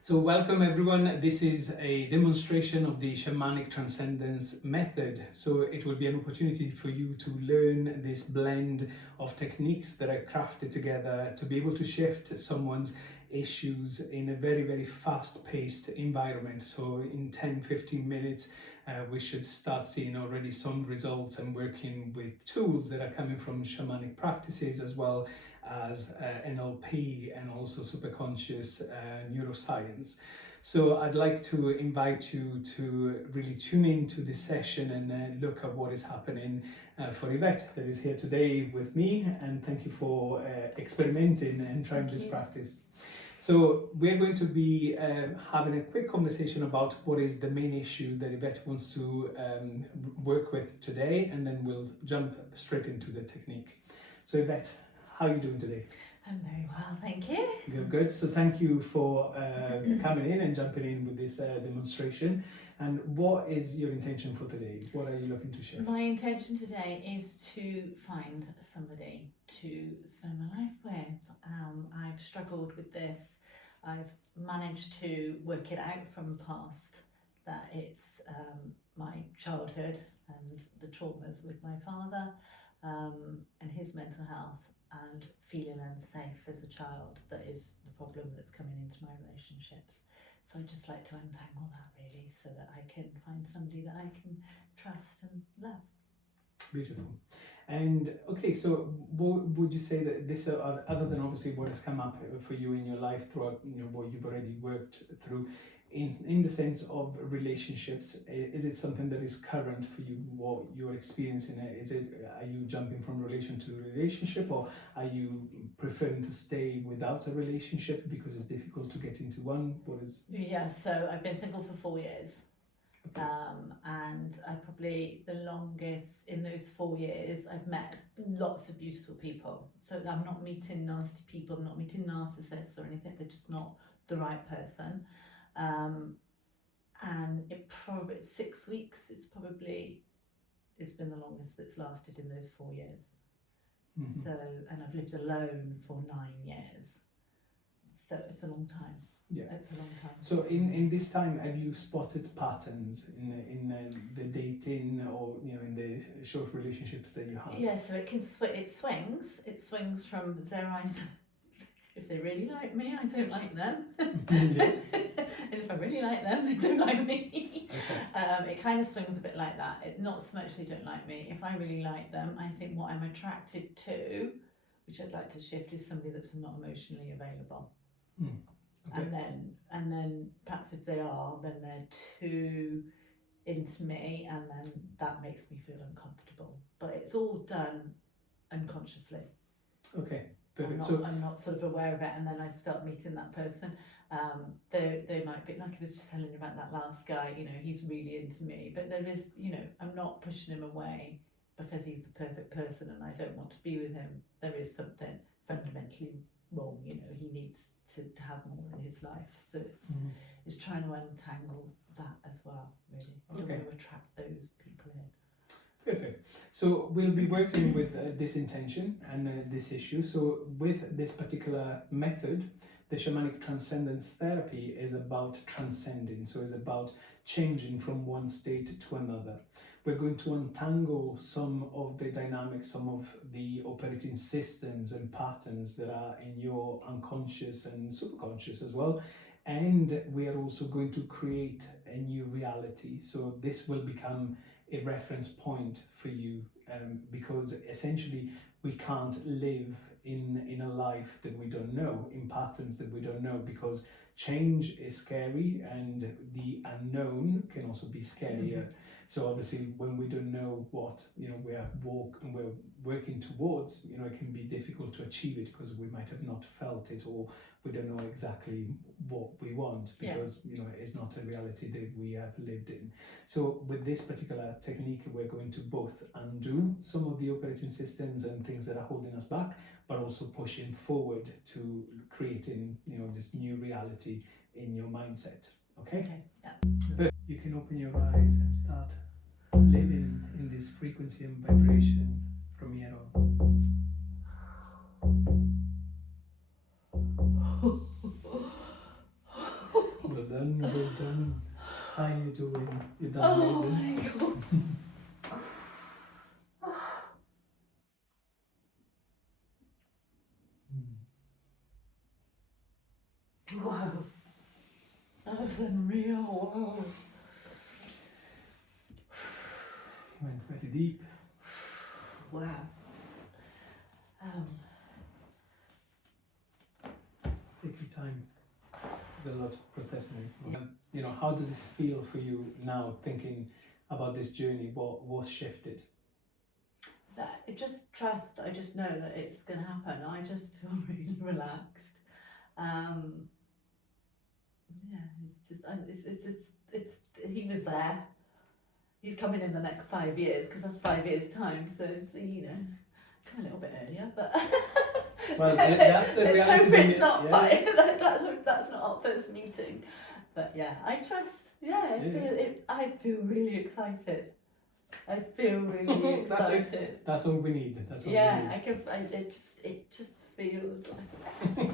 So welcome everyone. This is a demonstration of the shamanic transcendence method. So it will be an opportunity for you to learn this blend of techniques that are crafted together to be able to shift someone's issues in a very fast-paced environment. So in 10-15 minutes we should start seeing already some results and working with tools that are coming from shamanic practices as well as NLP and also superconscious neuroscience. So I'd like to invite you to really tune into this session and look at what is happening for Yvette that is here today with me, and thank you for experimenting and trying this practice. So we're going to be having a quick conversation about what is the main issue that Yvette wants to work with today, and then we'll jump straight into the technique. So Yvette, how are you doing today? I'm very well, thank you. Good. So thank you for coming in and jumping in with this demonstration. And what is your intention for today? What are you looking to share? My intention today is to find somebody to spend my life with. I've struggled with this. I've managed to work it out from past that it's my childhood and the traumas with my father and his mental health and feeling unsafe as a child that is the problem that's coming into my relationships. So I'd just like to untangle that really so that I can find somebody that I can trust and love. Beautiful. And okay, so what would you say that this, other than obviously what has come up for you in your life throughout, what you've already worked through, in the sense of relationships, is it something that is current for you? What you're experiencing? Are you jumping from relation to relationship, or are you preferring to stay without a relationship because it's difficult to get into one? What is? Yeah, so I've been single for 4 years. Okay. And I probably the longest in those 4 years I've met lots of beautiful people. So I'm not meeting nasty people, I'm not meeting narcissists or anything, they're just not the right person. And it probably 6 weeks, it's been the longest it's lasted in those 4 years. Mm-hmm. So, and I've lived alone for 9 years. So it's a long time. Yeah, it's a long time. So in this time, have you spotted patterns in the dating or in the short relationships that you have? Yeah, so it swings. It swings from if they really like me, I don't like them. And if I really like them, they don't like me. Okay. It kind of swings a bit like that. Not so much they don't like me. If I really like them, I think what I'm attracted to, which I'd like to shift, is somebody that's not emotionally available. Mm. Okay. And then perhaps if they are, then they're too into me, and then that makes me feel uncomfortable. But it's all done unconsciously. Okay. I'm not sort of aware of it, and then I start meeting that person. They might be like I was just telling you about that last guy. He's really into me, but there is, I'm not pushing him away because he's the perfect person and I don't want to be with him. There is something fundamentally wrong. He needs to have more in his life. So it's trying to untangle that as well. Really, I don't want to attract those people in. Perfect. So we'll be working with this intention and this issue. So with this particular method, the shamanic transcendence therapy is about transcending. So it's about changing from one state to another. We're going to untangle some of the dynamics, some of the operating systems and patterns that are in your unconscious and superconscious as well. And we are also going to create a new reality. So this will become a reference point for you, because essentially we can't live in a life that we don't know, in patterns that we don't know, because change is scary and the unknown can also be scarier. Mm-hmm. So obviously when we don't know what we're working towards, it can be difficult to achieve it because we might have not felt it, or we don't know exactly what we want because it's not a reality that we have lived in. So with this particular technique, we're going to both undo some of the operating systems and things that are holding us back, but also pushing forward to creating this new reality in your mindset. Okay? Yeah. You can open your eyes and start living in this frequency and vibration from here on. Well done, well done. How are you doing? You've done Oh amazing. my god. Wow. That was unreal. Wow. Went very deep. Wow. Take your time. There's a lot of processing. You know, how does it feel for you now thinking about this journey? What shifted? That it just trust. I just know that it's gonna happen. I just feel really relaxed. Yeah, it's he was there. He's coming in the next 5 years because that's 5 years time. So you know, come a little bit earlier, but Well, that's the let's reality. hope it's not Yeah. that's not our first meeting. But yeah, I trust. Yeah, I feel really excited. I feel really That's it. excited. That's all we need. That's all Yeah, we need. it just feels like